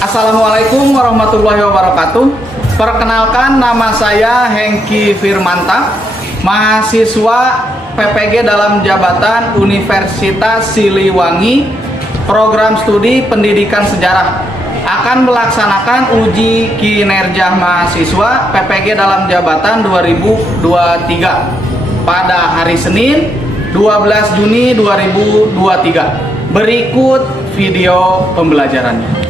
Assalamualaikum warahmatullahi wabarakatuh. Perkenalkan, nama saya Hengki Firmanta, mahasiswa PPG dalam jabatan Universitas Siliwangi, program studi pendidikan sejarah. Akan melaksanakan uji kinerja mahasiswa PPG dalam jabatan 2023 pada hari Senin 12 Juni 2023. Berikut video pembelajarannya.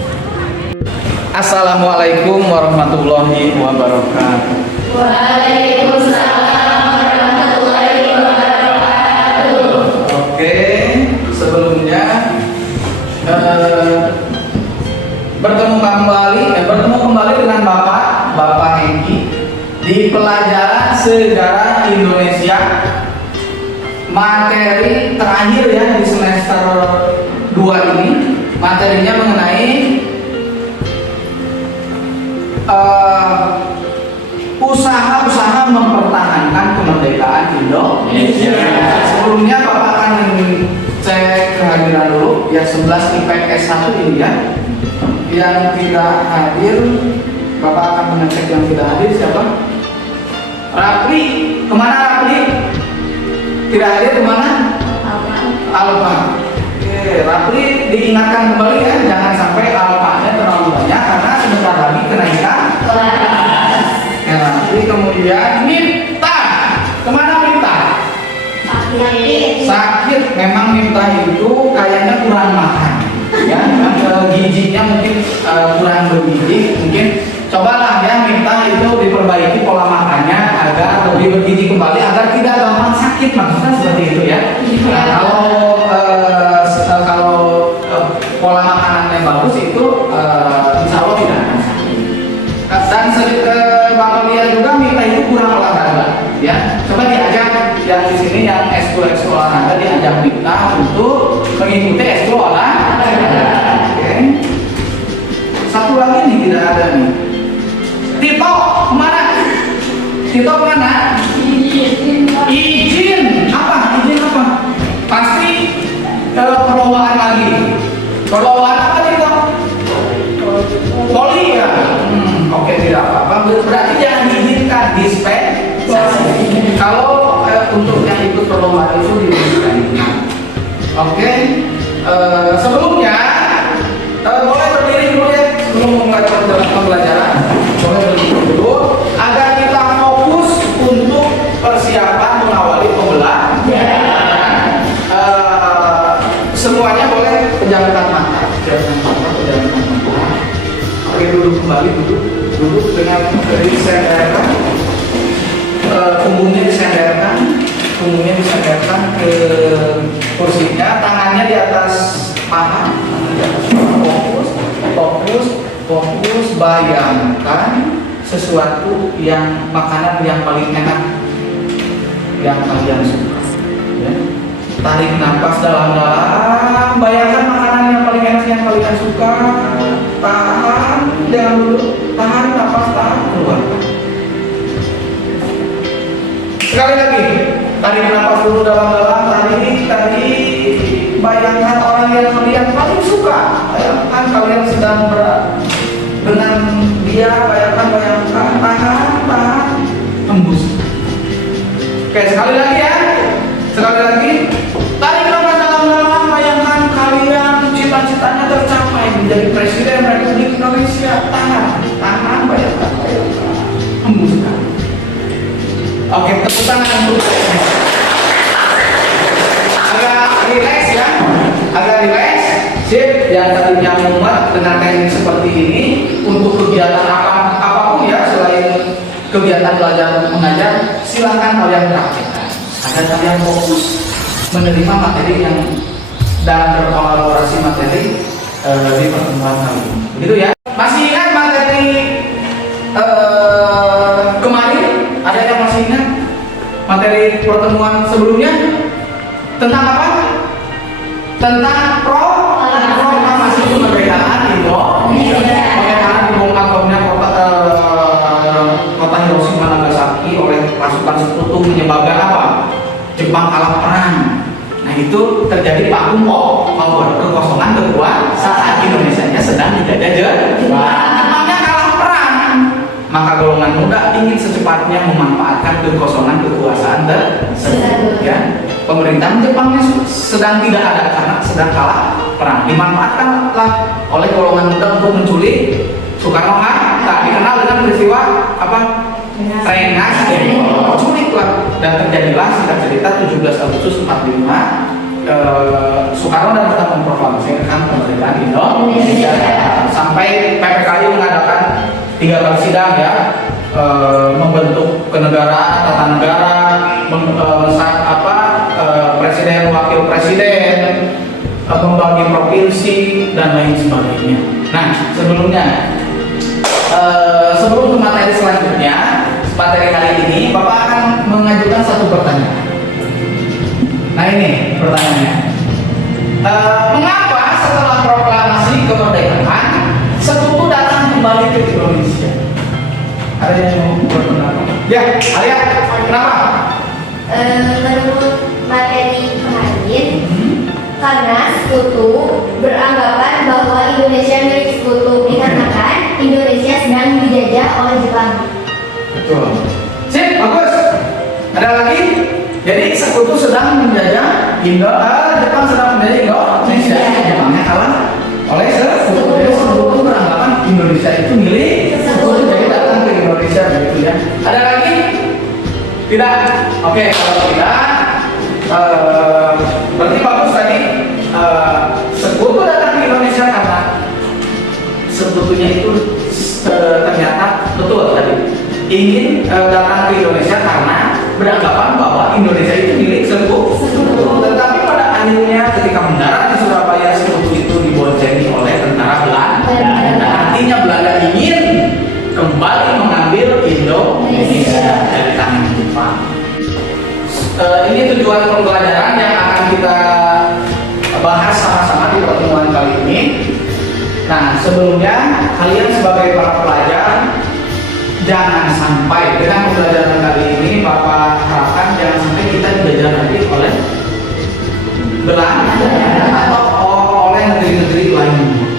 Assalamualaikum warahmatullahi wabarakatuh. Waalaikumsalam warahmatullahi wabarakatuh. Oke, sebelumnya bertemu kembali dengan Bapak Hengki di pelajaran sejarah Indonesia, materi terakhir ya di semester 2 ini. Materinya mengenai usaha-usaha mempertahankan kemerdekaan Indonesia. Sebelumnya Bapak akan cek kehadiran dulu ya, 11 IPS 1 ini ya. Yang tidak hadir, Bapak akan mengecek yang tidak hadir siapa? Rapli, kemana Rapli? Tidak hadir kemana? Alfa. Oke, Rapli diingatkan kembali ya, jangan sampai alfanya terlalu banyak karena sebentar lagi kenaikan kelas. Ya, Rapli. Kemudian Miftah, kemana Miftah? Sakit. Memang Miftah itu kayaknya kurang makan ya, gizinya mungkin kurang bergizi. Mungkin cobalah ya Miftah itu diperbaiki pola makannya agar lebih bergizi kembali, agar tidak gampang sakit, maksudnya seperti itu ya. Nah, kalau pola makanannya bagus itu insya Allah tidak akan sakit. Dan Bapak lihat juga Miftah itu kurang olahraga ya. Coba diajak yang di sini yang S2 olahraga, diajak Miftah untuk mengikuti S2 olahraga. Oke. Satu lagi nih tidak ada nih. Tito kemana? Tito kemana? Izin apa? Izin apa? Pasti perlombaan lagi. Perlombaan apa Tito? Poli ya? Oke, tidak apa-apa. Berarti jangan diizinkan dispensasi. Kalau untuk yang ikut perlombaan itu diizinkan. Oke. Sebelumnya boleh berdiri dulu ya sebelum memulai pembelajaran. Boleh berdiri dulu agar kita fokus untuk persiapan mengawali pembelajaran. Semuanya boleh pejamkan mata. Oke, duduk kembali, duduk dengan disenderkan, punggungnya disenderkan ke kursinya, tangannya di atas paha, fokus, bayangkan sesuatu yang makanan yang paling enak yang kalian suka ya. Tarik nafas dalam-dalam, bayangkan makanan yang paling enak yang kalian suka. Tahan, jangan dulu, tahan nafas, keluarkan. Sekali lagi, tarik nafas dulu dalam-dalam, tarik. Bayangkan orang yang kalian paling suka. Bayangkan kalian sedang dengan dia, bayangkan, tahan, hembus. Oke, sekali lagi ya. Tarik nafas dalam-dalam, bayangkan kalian cita-citanya tercapai menjadi Presiden Republik Indonesia. Tahan, bayangkan, hembuskan. Oke, tepuk tangan untuk agak rileks. Sip, yang tadinya mumet dengan teknik seperti ini untuk kegiatan apapun ya selain kegiatan belajar mengajar, silakan kalian praktekkan agar kalian fokus menerima materi yang dan berkolaborasi materi di pertemuan kali ini. Begitu ya. Masih ingat materi kemarin? Ada yang masih ingat materi pertemuan sebelumnya? Tentang apa? Tentang proklamasi kemerdekaan Indonesia. Bagaimana dibongkarnya kota Hiroshima Nagasaki oleh pasukan sekutu, menyebabkan apa? Jepang kalah perang. Nah itu terjadi vakum power, kekosongan kekuasaan Indonesia sedang dijajah Jepangnya kalah perang, maka golongan muda ingin secepatnya memanfaatkan kekosongan kekuasaan tersebut. Ya, pemerintahan Jepangnya sedang tidak ada karena sedang kalah perang. Dimanfaatkanlah oleh golongan muda untuk menculik Soekarno-Hatta, dikenal dengan peristiwa apa? Rengas Dengklok, culiklah, dan terjadilah singkat cerita 17 Agustus 45. Soekarno dan Hatta memproklamasikan kemerdekaan Indonesia sampai PPKI mengadakan 3 kali sidang ya, membentuk kenegaraan, tata negara, presiden, wakil presiden, membagi provinsi dan lain sebagainya. Nah, sebelum ke materi selanjutnya, materi kali ini Bapak akan mengajukan satu pertanyaan. Nah ini pertanyaannya, mengapa setelah proklamasi kemerdekaan sekutu datang kembali ke Indonesia? Ada yang mau berpendapat? Ya, Alia, kenapa? Menurut materi kemarin, karena sekutu beranggapan bahwa Indonesia milik sekutu dikarenakan Indonesia sedang dijajah oleh Jepang. Betul. Sip, bagus. Ada lagi? Jadi sekutu sedang menjajah Jepang sedang menjajah Indonesia. Jepangnya kalah oleh sekutu. Jadi sekutu beranggapan Indonesia itu milik sekutu, jadi datang ke Indonesia begitu ya. Ada lagi? Tidak. Oke, kalau tidak, berarti bagus tadi. Sekutu datang ke Indonesia karena sekutunya itu ternyata betul tadi ingin datang ke Indonesia karena beranggapan bahwa Indonesia itu milik sekutu. Tetapi pada akhirnya ketika mendarat di Surabaya, sekutu itu diboncengi oleh tentara Belanda. Artinya Belanda ingin kembali mengambil Indonesia dari tangan Jepang. Ini tujuan pembelajaran yang akan kita bahas sama-sama di pertemuan kali ini. Nah, sebelumnya kalian sebagai para pelajar jangan sampai dengan pembelajaran kali ini Bapak harapkan jangan sampai kita dijajah lagi oleh Belanda atau oleh negeri-negeri lainnya.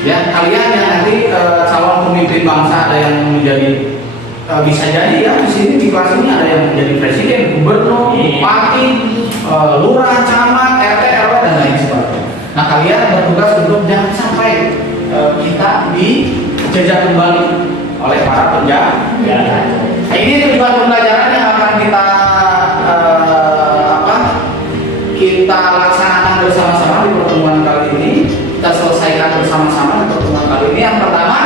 Ya, kalian yang nanti calon pemimpin bangsa ada yang menjadi bisa jadi ya di sini di kelas ini ada yang menjadi presiden, gubernur, bupati, lurah, camat, RT, RW dan lain sebagainya. Nah, kalian bertugas untuk jangan sampai kita dijajah kembali oleh para penjajah. Nah, ini tujuan pembelajaran yang akan kita laksanakan bersama-sama di pertemuan kali ini. Kita selesaikan bersama-sama di pertemuan kali ini. Yang pertama,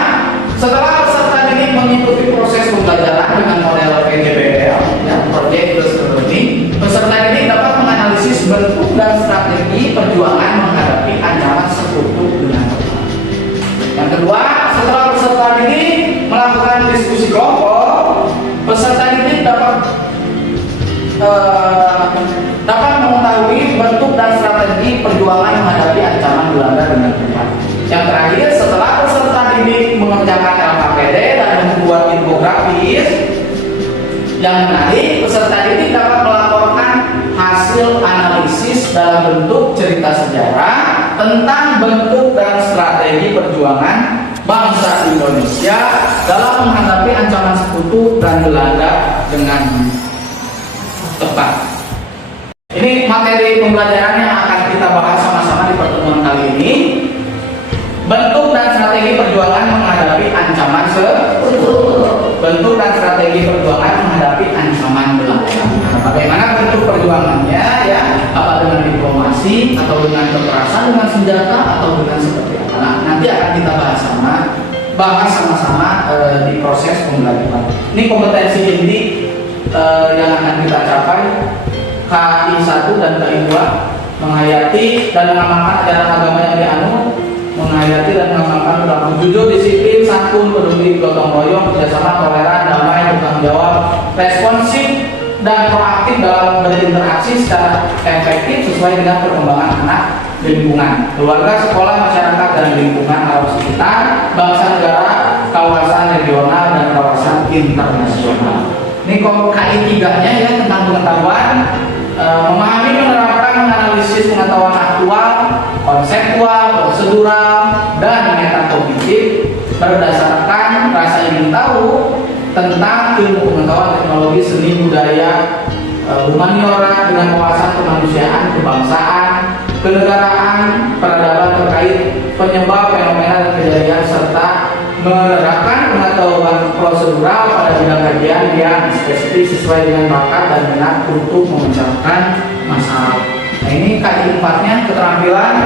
setelah peserta didik mengikuti proses pembelajaran dengan model PJBL, ya, Project Based Learning, peserta didik dapat menganalisis bentuk dan strategi perjuangan menghadapi ancaman sekutu dengan tepat. Yang kedua, setelah peserta didik melakukan diskusi kelompok, peserta didik dapat mengetahui bentuk dan strategi perjuangan menghadapi ancaman Belanda dengan tepat. Yang terakhir, setelah peserta didik mengerjakan LKPD dan membuat infografis yang menarik, peserta didik dapat melaporkan hasil analisis dalam bentuk cerita sejarah tentang bentuk dan strategi perjuangan bangsa Indonesia dalam menghadapi ancaman sekutu dan Belanda dengan tepat. Ini materi pembelajaran yang akan kita bahas sama-sama di pertemuan kali ini. Bentuk dan strategi perjuangan menghadapi ancaman sekutu. Bentuk dan strategi perjuangan menghadapi ancaman Belanda. Bagaimana bentuk perjuangannya ya? Apa dengan diplomasi atau dengan kekerasan, dengan senjata atau dengan seperti apa? Nah, nanti akan kita bahas sama-sama di proses pembelajaran. Ini kompetensi inti yang akan kita capai. KI 1 dan KI 2 menghayati dan mengamalkan ajaran agama yang dianut, menghayati dan mengamalkan perilaku jujur, disiplin, santun, peduli, gotong royong, kerjasama, toleran, damai, bertanggung jawab, responsif dan proaktif dalam berinteraksi secara efektif sesuai dengan perkembangan anak di lingkungan, keluarga, sekolah, masyarakat dan lingkungan alam sekitar, bangsa, negara, kawasan regional dan kawasan internasional. Ini KI 3-nya ya tentang pengetahuan, memahami, menerapkan, menganalisis pengetahuan aktual, konseptual, prosedural, dan metakognitif berdasarkan rasa ingin tahu tentang ilmu pengetahuan, teknologi, seni, budaya, humaniora dengan wawasan kemanusiaan, kebangsaan, kenegaraan, peradaban terkait penyebab fenomena dan kejadian serta menerapkan pengetahuan prosedural pada bidang kajian yang spesifik sesuai dengan bakat dan minat untuk memecahkan masalah. Nah, ini KI 4-nya keterampilan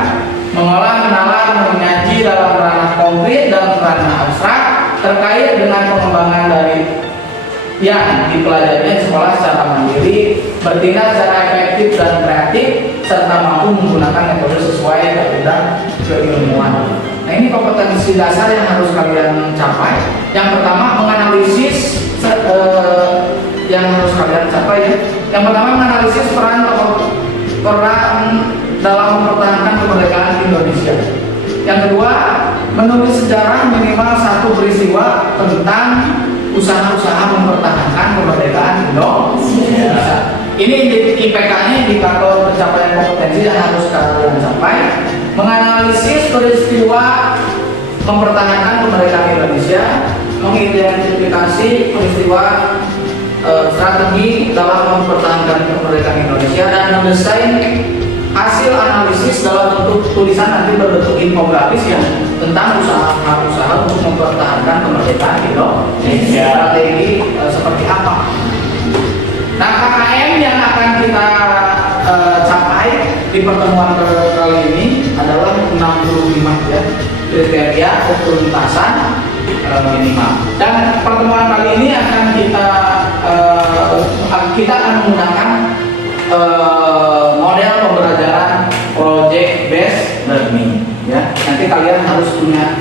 mengolah, menalar, menyaji dalam ranah konkret dan ranah abstrak terkait dengan pengembangan dari yang dipelajarinya di sekolah secara mandiri, bertindak secara efektif dan kreatif, serta mampu menggunakan metode sesuai kaidah keilmuan. Nah, ini kompetensi dasar yang harus kalian capai. Yang pertama menganalisis yang harus kalian capai ya. Yang pertama menganalisis peran dalam mempertahankan kemerdekaan Indonesia. Yang kedua menulis sejarah minimal satu peristiwa tentang usaha-usaha mempertahankan kemerdekaan Indonesia. Ini IPK-nya, indikator pencapaian kompetensi yang harus kalian capai. Menganalisis peristiwa mempertahankan kemerdekaan Indonesia, mengidentifikasi peristiwa strategi dalam mempertahankan kemerdekaan Indonesia, dan mendesain hasil analisis dalam bentuk tulisan nanti berbentuk infografis ya tentang usaha-usaha untuk mempertahankan kemerdekaan Indonesia. Strategi seperti apa? Nah, KKM yang akan kita capai di pertemuan kali ini adalah 65 ya kriteria ketuntasan minimal. Dan pertemuan kali ini akan kita akan menggunakan model pembelajaran project based learning ya. Nanti kalian harus punya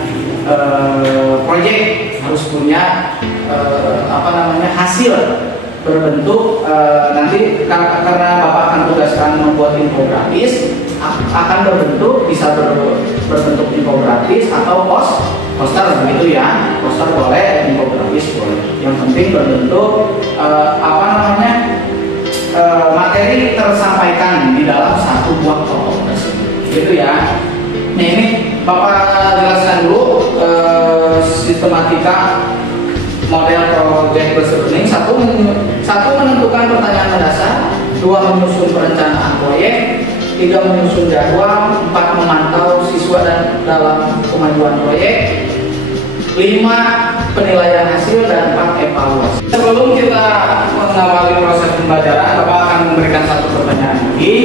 project, harus punya hasil berbentuk nanti karena Bapak akan tugaskan membuat infografis, akan bisa berbentuk infografis atau poster begitu ya. Poster boleh, infografis boleh. Yang penting berbentuk materi tersampaikan di dalam satu buah kelompok tersebut gitu ya. Nah, ini Bapak jelaskan dulu sistematika model project based learning. Satu menentukan pertanyaan mendasar, 2 menyusun perencanaan proyek, 3 menyusun jadwal, 4 memantau siswa dan dalam kemajuan proyek, 5 penilaian hasil, dan 4 evaluasi. Sebelum kita mengawali proses pembelajaran, Bapak akan memberikan satu pertanyaan lagi.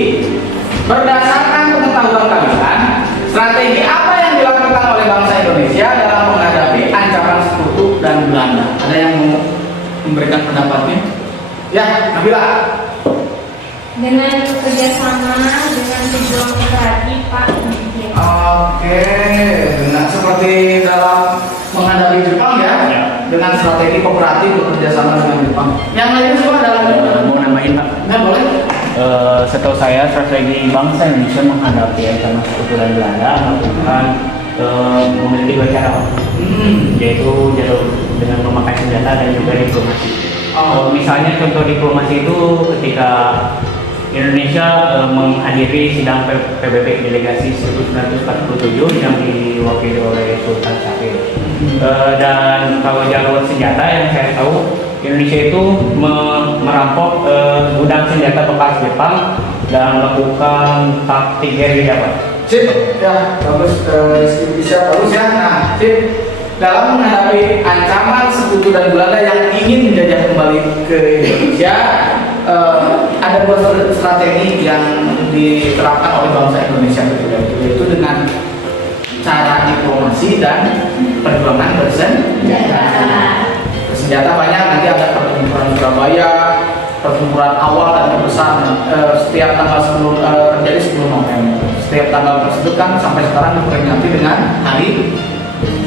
Berdasarkan pengetahuan kalian, strategi apa yang dilakukan oleh bangsa Indonesia dalam menghadapi ancaman sekutu dan Belanda? Ada yang mau memberikan pendapatnya? Ya, Nabila. Dengan kerjasama dengan pejuang kooperatif, Pak. Oke, dengan seperti dalam menghadapi Jepang ya, dengan strategi kooperatif bekerjasama dengan Jepang. Yang lain semua dalam mau nambahin Pak? Ya boleh. Setahu saya strategi bangsa Indonesia menghadapi ancaman sekutu dan Belanda melakukan memiliki 2 cara, yaitu jalur dengan memakai senjata dan juga diplomasi. Misalnya contoh diplomasi itu ketika Indonesia menghadiri sidang PBB delegasi 1947 yang diwakili oleh Sultan Syahrir. Dan kalau jalur senjata yang saya tahu, Indonesia itu merampok gudang senjata bekas Jepang dan melakukan taktik gerilya, Pak. Sip, ya bagus, bisa bagus ya. Nah, sip. Dalam menghadapi ancaman sekutu dan Belanda yang ingin menjajah kembali ke Indonesia, ada 2 strategi yang diterapkan oleh bangsa Indonesia ketika itu, yaitu dengan cara diplomasi dan perjuangan bersenjata banyak. Nanti ada pertempuran Surabaya, pertempuran awal dan terbesar setiap tanggal terjadi 10 November. Setiap tanggal tersebut kan sampai sekarang diperingati dengan Hari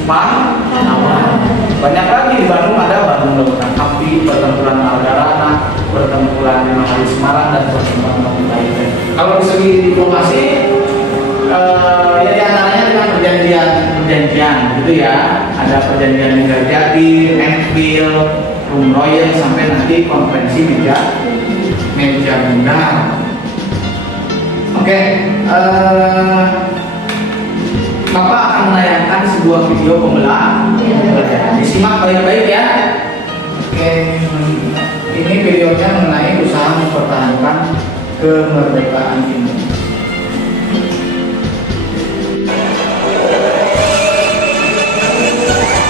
Pahlawan. Banyak lagi di Bandung, ada Bandung Lautan Api, pertempuran Argarana, pertempuran Hari Semarang, dan pertempuran lainnya. Kalau di segi diplomasi, ya diantaranya dengan perjanjian gitu ya. Ada perjanjian Megarijati, Enfield, Rumroyen, sampai nanti konferensi meja bundar. Oke, Bapak akan menayangkan sebuah video pembelajaran. Disimak baik-baik ya. Oke, ini videonya mengenai usaha mempertahankan kemerdekaan Indonesia.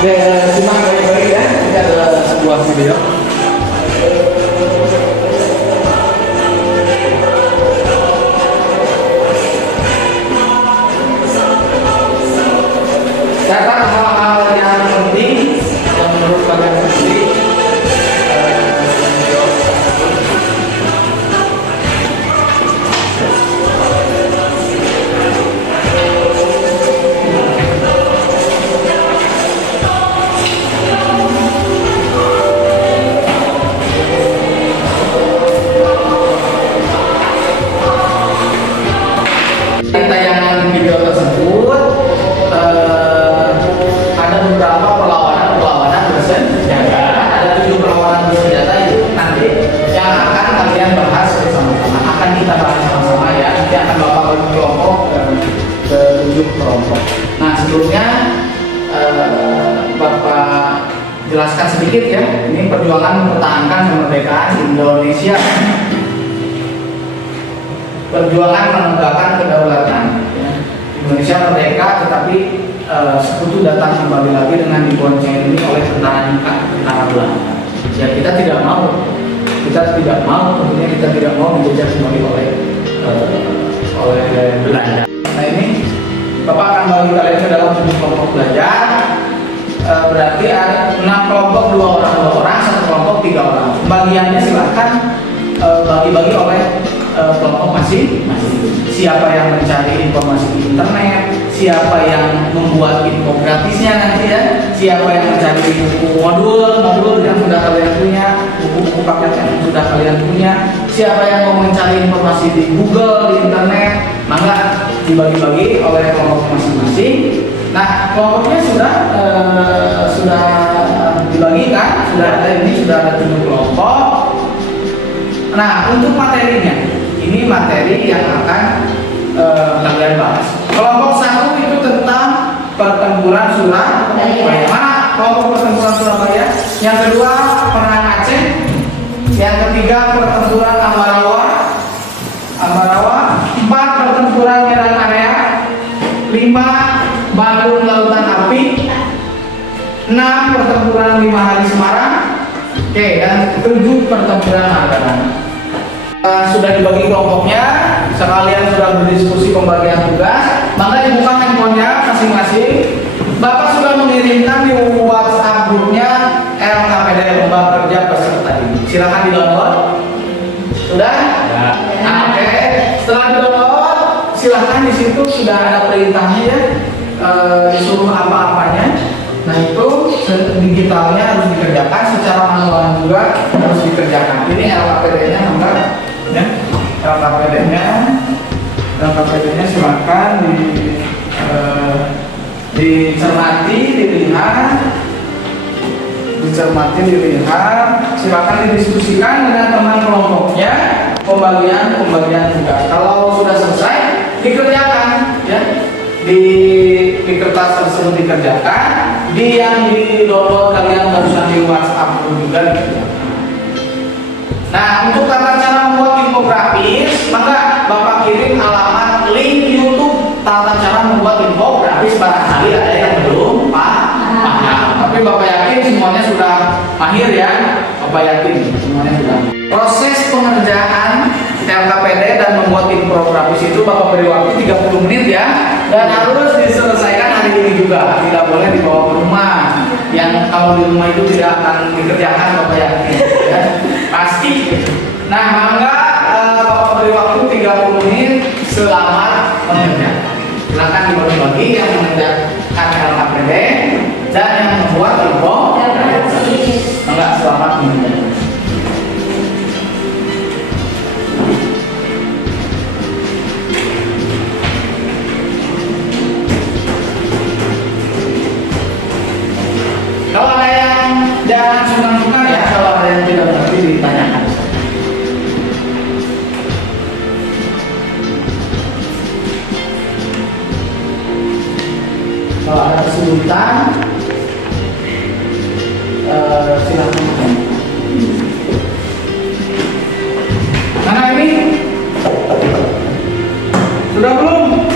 Oke, simak baik-baik ya. Ini adalah sebuah video. Catat hal-hal yang penting yang menurut kalian penting. Tayangan video tersebut ada beberapa perlawanan bersenjata. Ada 7 perlawanan bersenjata itu nanti yang akan kalian bahas bersama-sama. Akan kita bahas sama-sama ya. Nanti akan bapak bagi kelompok ke 7 kelompok. Nah sebelumnya bapak jelaskan sedikit ya. Ini perjuangan mempertahankan kemerdekaan Indonesia. Perjuangan menegakkan kedaulatan ya. Indonesia merdeka, tetapi sekutu datang kembali lagi dengan diboncengi oleh tentara Belanda. Ya kita tidak mau, tentunya kita tidak mau dijajah kembali oleh Belanda. Nah ini Bapak akan bagi kalian ke dalam 7 kelompok belajar. Berarti ada 6 kelompok, 2 orang, 1 kelompok 3 orang. Bagiannya silakan bagi-bagi oleh kelompok masing-masing. Siapa yang mencari informasi di internet, siapa yang membuat infografisnya nanti ya, siapa yang mencari buku modul yang sudah kalian punya, buku-buku paket yang sudah kalian punya, siapa yang mau mencari informasi di Google, di internet, maka dibagi-bagi oleh kelompok masing-masing. Nah, kelompoknya sudah dibagikan, sudah ada 7 kelompok. Nah, untuk materinya, ini materi yang akan kalian bahas. Kelompok 1 itu tentang pertempuran Surabaya. Mana kelompok pertempuran Surabaya? Yang kedua perang Aceh. Yang ketiga pertempuran Ambarawa. 4 pertempuran Medan Area. 5 Bandung Lautan Api. 6 pertempuran 5 Hari Semarang. Oke, dan 7 pertempuran Mataram. Sudah dibagi kelompoknya, sekalian sudah berdiskusi pembagian tugas, maka dibuka handphonenya masing-masing. Bapak sudah mengirimkan di WhatsApp grupnya LKPD Lomba Kerja Peserta Didik. Silakan di-download. Sudah? Ya. Nah, oke. Setelah di-download, silakan di situ sudah ada perintahnya ya, disuruh apa-apanya. Nah itu digitalnya harus dikerjakan, secara manual juga harus dikerjakan. Ini LKPD-nya nomor ya, LKPD-nya silakan dicermati, dilihat, silakan didiskusikan dengan teman kelompoknya pembagian tugas. Kalau sudah selesai dikerjakan ya, di kertas tersebut dikerjakan, yang di-download kalian barusan di WhatsApp juga dikerjakan. Nah, untuk tata cara membuat infografis, maka Bapak kirim alamat link YouTube tata cara membuat infografis. Barangkali ada yang belum paham, tapi Bapak yakin semuanya sudah mahir ya. Bapak yakin semuanya sudah. Proses pengerjaan LKPD dan membuat infografis itu Bapak beri waktu 30 menit ya, dan harus diselesaikan hari ini juga, tidak boleh dibawa ke rumah. Yang kalau di rumah itu tidak akan dikerjakan, Bapak yakin ya, pasti. Nah, maka Bapak beri waktu 30 menit selamat mengerjakan. Silakan dibagi-bagi yang mengerjakan LKPD dan yang membuat infografis. Enggak, selamat mengerjakan. Kalau ada yang jangan sungkan-sungkan ya, kalau ada yang tidak mengerti ditanyakan. kesulitan, silakan. Mana ini? Sudah belum?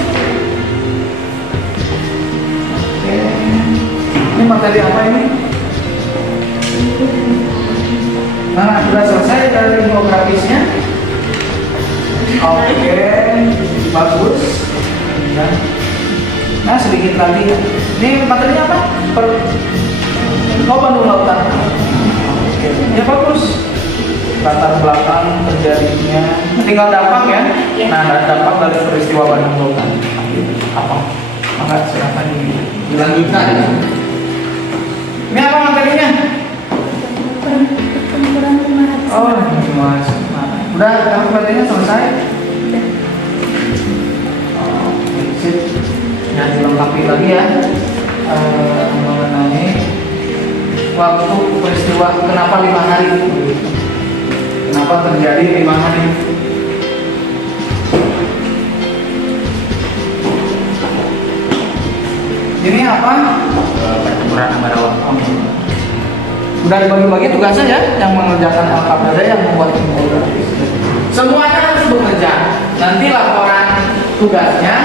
Oke. Ini materi apa ini? Nah, sudah selesai dari infografisnya. Oke, bagus. Nah, sedikit lagi. Ini materinya apa? Bandung Lautan. Oke, ya bagus. Latar belakang terjadinya. Tinggal dampak ya. Nah, dampak dari peristiwa Bandung Lautan. Apa? Maka silakan dilanjutkan. Ini apa materinya? Oh, mas. Udah, kamu materinya selesai? Oke, sip. Jangan dilengkapi lagi ya. Mengenai waktu peristiwa kenapa 5 hari? Kenapa terjadi 5 hari? Ini apa? Pertempuran Ambarawa. Udah dibagi-bagi tugasnya ya, yang mengerjakan LKPD, yang membuat infografis. Semuanya harus bekerja. Nanti laporan tugasnya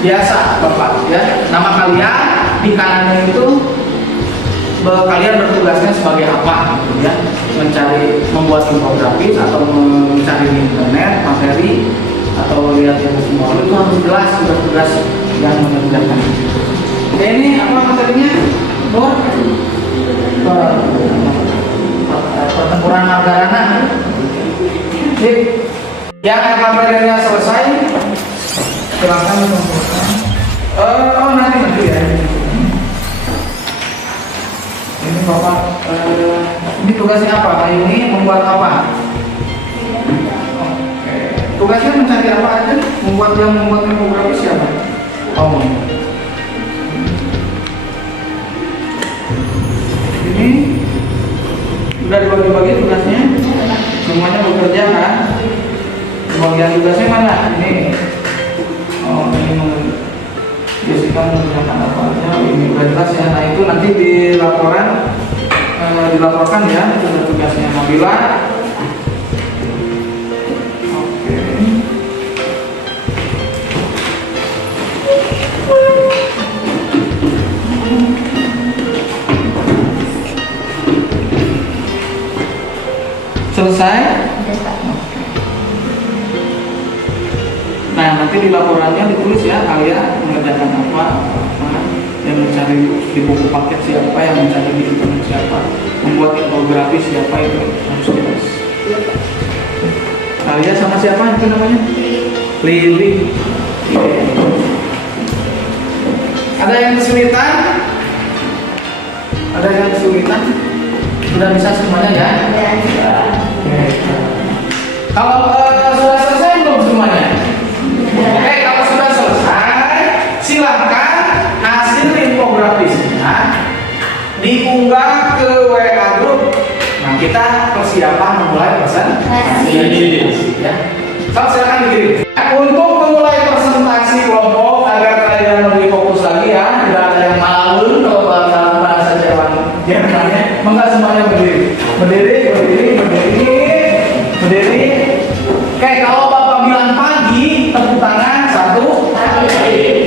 biasa Bapak ya. Nama kalian di kanannya itu kalian bertugasnya sebagai apa gitu ya. Mencari, membuat infografis atau mencari di internet materi atau lihat di buku itu harus jelas tugas-tugas yang mengerjakan. Oke, ini apa materinya? Pertempuran Magarana. Sip. Yang LKPD-nya selesai, silakan mengumpulkan. Oh nanti ya. Ini Bapak, ini tugasnya apa? Ayo ini membuat apa? Oke. Tugasnya mencari apa aja? Membuat infografis siapa? Oh. Ini sudah dibagi-bagi tugasnya, semuanya bekerja kan? Bagian tugasnya mana? Ini. Oh, ini Jessica mengerjakan apa aja? Ini udah jelas ya. Nah itu nanti dilaporkan ya tugasnya Nabila. Oke. Selesai? Nah, nanti di laporannya ditulis ya kalian mengerjakan apa, yang mencari di buku paket siapa, yang mencari di internet siapa, membuat infografis siapa, itu harus jelas. Kalian sama siapa itu namanya? Lili. Ada yang kesulitan? Ada yang kesulitan? Sudah bisa semuanya ya? Kalau sudah selesai belum semuanya? Oke, kalau sudah selesai, silahkan hasil infografisnya diunggah ke WA grup. Nah, kita persiapan memulai presentasi. Ya. Silakan dikirim. Untuk memulai presentasi kelompok agar kalian lebih fokus lagi ya, tidak ada yang malu kalau dalam bahasa Jawa. Ya, mengapa semuanya berdiri? Berdiri. Oke, kalau Bapak bilang pagi, tepuk tangan 1.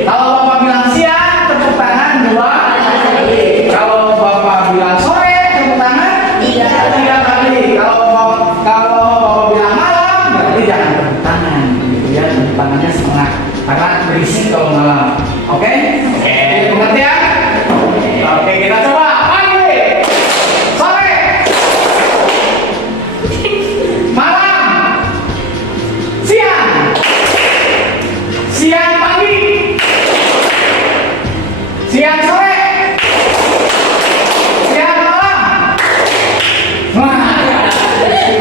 Kalau Bapak bilang siang, tepuk tangan 2. Kalau Bapak bilang sore, tepuk tangan 3 kali. Kalau Bapak bilang malam, berarti jangan tepuk tangan, gitu ya. Tepuk tangannya setengah, karena berisik kalau malam. Oke? Oke. Mengerti ya? Oke, kita coba. Siang sore, siang malam. Wah,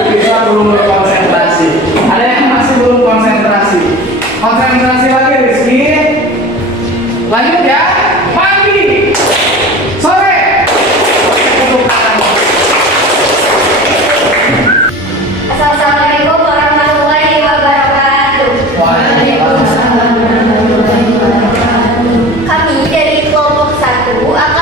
bisa belum konsentrasi. Ada yang masih belum konsentrasi. Konsentrasi lagi Rizky. Lanjut ya. Pagi, sore. Assalamualaikum warahmatullahi wabarakatuh. Waalaikumsalam. Kami dari kelompok 1 akan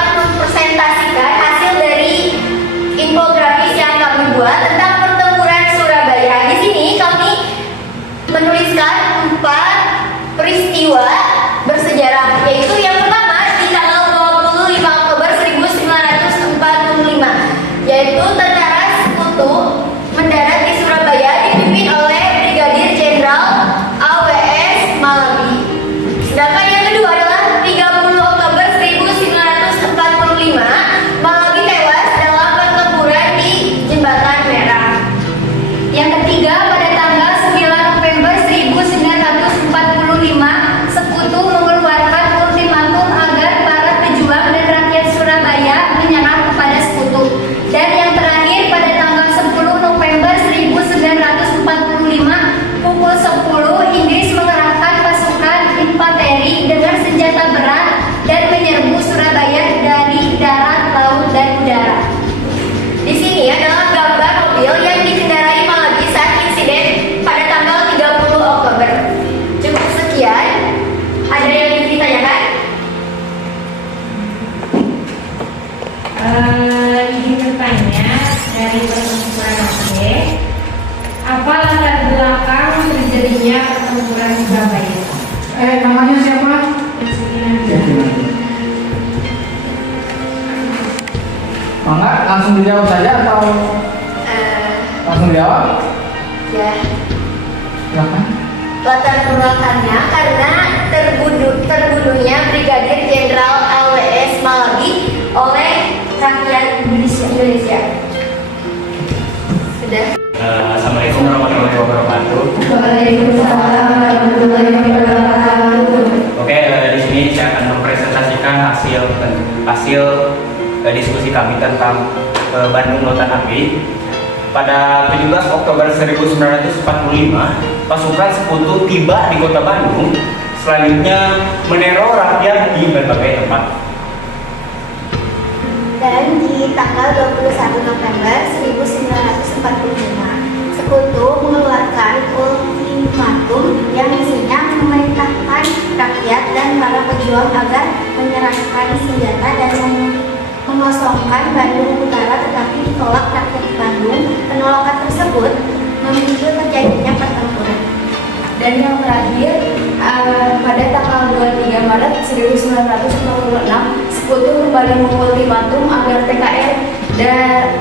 Izin bertanya dari pertempuran Aceh, apa latar belakang terjadinya pertempuran Surabaya? Namanya siapa? Mangga, langsung dijawab saja atau langsung jawab? Ya, Silakan. latar belakangnya karena terbunuhnya Brigadir Jenderal AWS Malabi oleh rakyat Indonesia. Sudah. Assalamualaikum warahmatullahi wabarakatuh. Waalaikumsalam warahmatullahi wabarakatuh. Oke, di sini saya akan mempresentasikan hasil diskusi kami tentang Bandung Lautan Api. Pada 17 Oktober 1945, pasukan sekutu tiba di kota Bandung, selanjutnya meneror rakyat di berbagai tempat. Dan di tanggal 21 November 1945, sekutu mengeluarkan ultimatum yang isinya memerintahkan rakyat dan para pejuang agar menyerahkan senjata dan mengosongkan Bandung Utara, tetapi ditolak rakyat Bandung. Penolakan tersebut memicu terjadinya pertempuran. Dan yang terakhir, pada tanggal 23 Maret 1946, sekutu kembali mengultimatum agar PKR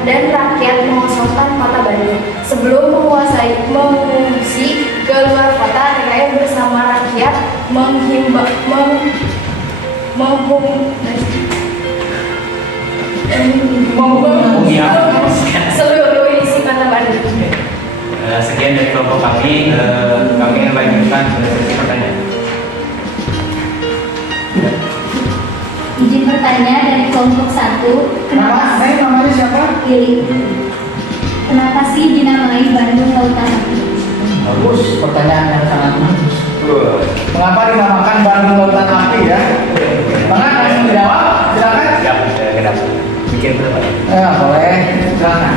dan rakyat mengosongkan kota Bandung. Sebelum mengungsi ke luar kota, PKR bersama rakyat seluruh isi kota Bandung. Sekian dari kelompok kami. Kami ingin lanjutkan ke sesi pertanyaan. Izin bertanya dari kelompok 1. Namanya siapa? Lili. Kenapa sih dinamai Bandung Lautan Api? Bagus, pertanyaan yang sangat bagus. Mengapa dinamakan Bandung Lautan Api ya? Mangga, langsung dijawab. Silakan. Siap, kenapa? Bikin berapa? Boleh. Silakan.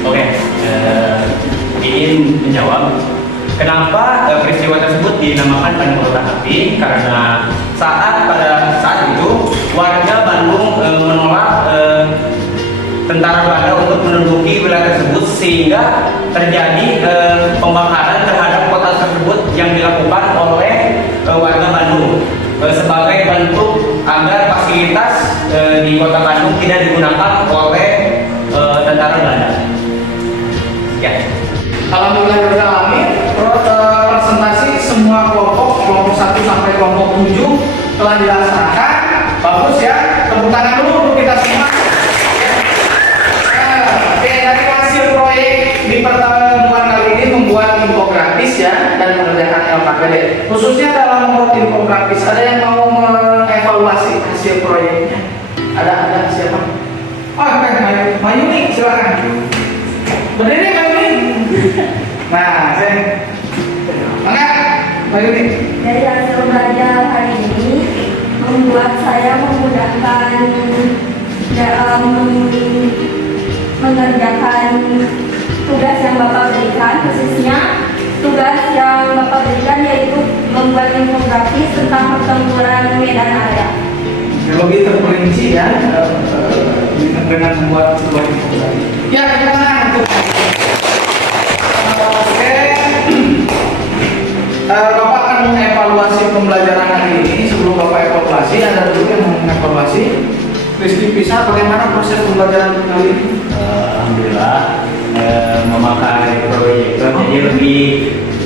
Oke, ingin menjawab kenapa peristiwa tersebut dinamakan Bandung Lautan Api, karena pada saat itu warga Bandung menolak tentara Belanda untuk menduduki wilayah tersebut, sehingga terjadi pembakaran terhadap kota tersebut yang dilakukan oleh warga Bandung sebagai bentuk agar fasilitas di kota Bandung tidak digunakan oleh tentara Belanda. Ya. Alhamdulillah presentasi semua kelompok 1 sampai kelompok 7 telah dilaksanakan. Bagus ya, tepuk tangan dulu untuk kita semua. Oke, dari hasil proyek di pertemuan kali ini membuat infografis ya dan mengerjakan LKPD. Khususnya dalam membuat infografis, ada yang mau mengevaluasi hasil proyeknya? Ada siapa? Oke, Mayuni silakan. Berdiri Mayuni. Nah, Mangga, Mayuni. Dari hasil belajar hari ini membuat saya memudahkan dalam mengerjakan tugas yang Bapak berikan, khususnya tugas yang Bapak berikan yaitu membuat infografis tentang pertempuran medan area. Lebih terperinci ya dengan membuat sebuah infografis. Ya, terima kasih. Oke, Bapak akan mengevaluasi pembelajaran hari ini. Sebelum Bapak evaluasi, ada dulu yang mau mengevaluasi. Rizky bisa bagaimana proses pembelajaran kali ini? Alhamdulillah memakai proyektor jadi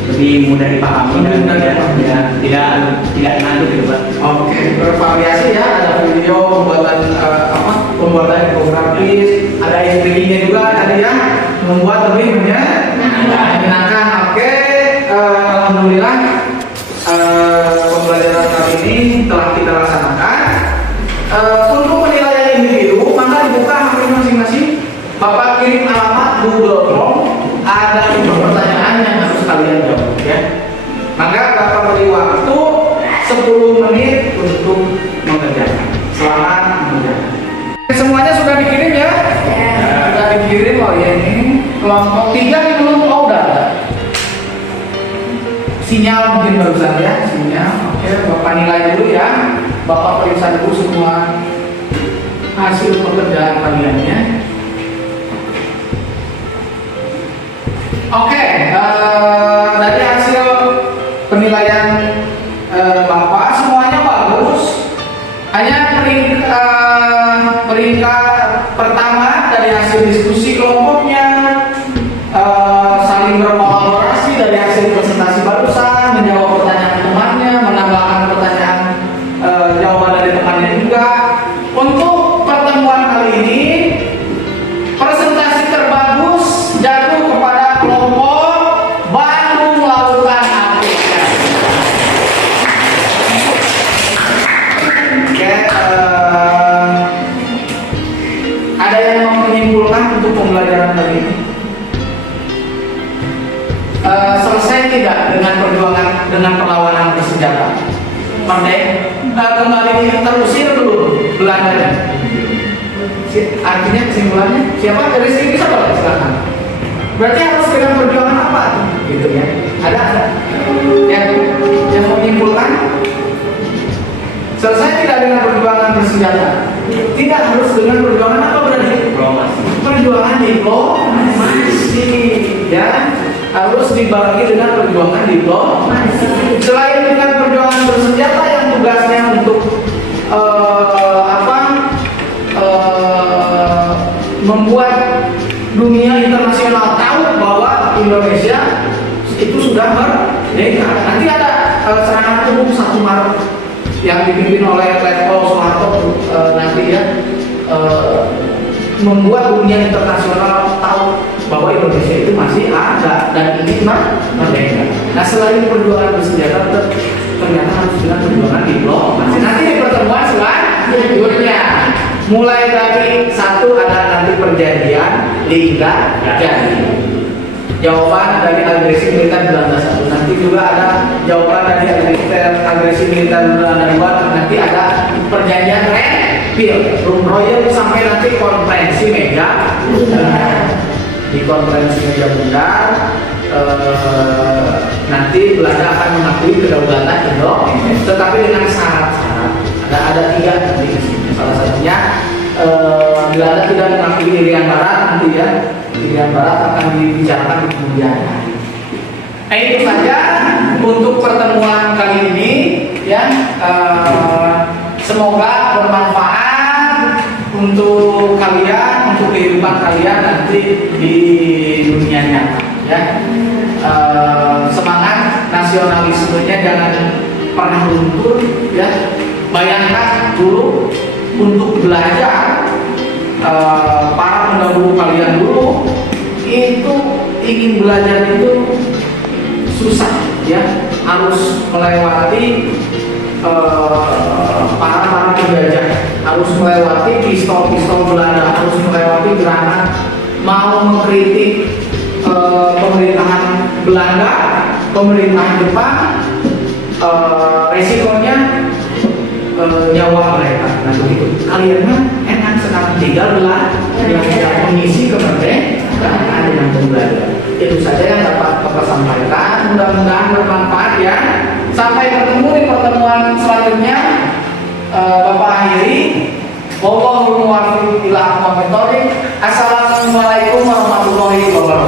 lebih mudah dipahami dan tidak ngantuk gitu Pak. Oke, bervariasi ya. Ada video pembuatan infografis, ada intrinya juga tadi ya, membuat lebih menyenangkan. Oke, alhamdulillah pembelajaran kali ini telah kita laksanakan. Untuk penilaian individu, maka dibuka HP masing-masing. Bapak kirim alamat Google Form. Ada 5 pertanyaan yang harus kalian jawab ya. Maka Bapak beri waktu 10 menit untuk mengerjakan. Selamat mengerjakan. Semuanya sudah dikirim ya? Sudah dikirim. Oh ya, ini kelompok 3 ini belum. Oh udah ada. Sinyal mungkin barusan ya, sinyal. Oke, Bapak nilai dulu ya. Bapak periksa dulu semua hasil pekerjaan kaliannya. Oke, dari hasil penilaian Bapak semuanya bagus. Hanya peringkat pertama dari hasil diskusi kelompoknya, saling berkolaborasi dari hasil presentasi barusan, menjawab pertanyaan temannya, menambahkan pertanyaan jawaban dari temannya juga. Untuk pertemuan kali ini, presentasi terbagus jatuh kepada kelompok Bandung Lautan Aplikasi. Oke, ada yang mau menyimpulkan untuk pembelajaran kali ini? Selesai tidak dengan perjuangan, dengan perlawanan bersenjata? Kembali terusir dulu Belandanya. Artinya kesimpulannya siapa? Dari sini siapa? Silakan. Berarti harus dengan perjuangan apa? Gitu ya. Ada yang menyimpulkan? Selesai tidak dengan perjuangan bersenjata? Tidak harus dengan perjuangan apa berarti? Diplomasi. Perjuangan diplomasi, ya. Harus dibagi dengan perjuangan diplomasi. Selain dengan perjuangan bersenjata yang tugasnya untuk membuat dunia internasional tahu bahwa Indonesia itu sudah merdeka. Nanti ada serangan umum 1 Maret yang dipimpin oleh Letkol Soeharto nanti ya, membuat dunia internasional tahu bahwa Indonesia itu masih ada dan ini merdeka. Nah, selain perjuangan bersenjata, ternyata harus dengan perjuangan diplomasi. Nanti di pertemuan selanjutnya, mulai dari 1 ada nanti perjanjian Lingga Jadi. Jawaban dari agresi militer Belanda 1. Nanti juga ada jawaban dari agresi militer Belanda 2. Nanti ada perjanjian Renville, Royal, sampai nanti konferensi meja bundar. Di konferensi meja bundar nanti Belanda akan mengakui kedaulatan Indonesia, tetapi dengan syarat-syarat. Ada 3 nanti di sini. Salah satunya Belanda tidak mengakui Irian Barat nanti ya. Irian Barat akan dibicarakan di kemudian hari. Itu saja untuk pertemuan kali ini ya. Semoga bermanfaat untuk kalian, untuk kehidupan kalian nanti di dunia nyata ya. Semangat nasionalismenya jangan pernah luntur ya. Bayangkan dulu untuk belajar, para pendahulu kalian dulu itu ingin belajar itu susah ya, harus melewati para penjajah, harus melewati pistol Belanda, harus melewati granat, mau mengkritik pemerintahan Belanda, pemerintahan Jepang, resikonya nyawa mereka. Nah begitu. Kalian mah enak sekarang tinggal yang mengisi kemerdekaan dengan pembelajaran. Itu saja yang dapat Bapak sampaikan. Mudah-mudahan bermanfaat ya. Sampai bertemu di pertemuan selanjutnya. Bapak akhiri. Wallahul muwaffiq ila aqwamit thoriq. Assalamualaikum warahmatullahi wabarakatuh.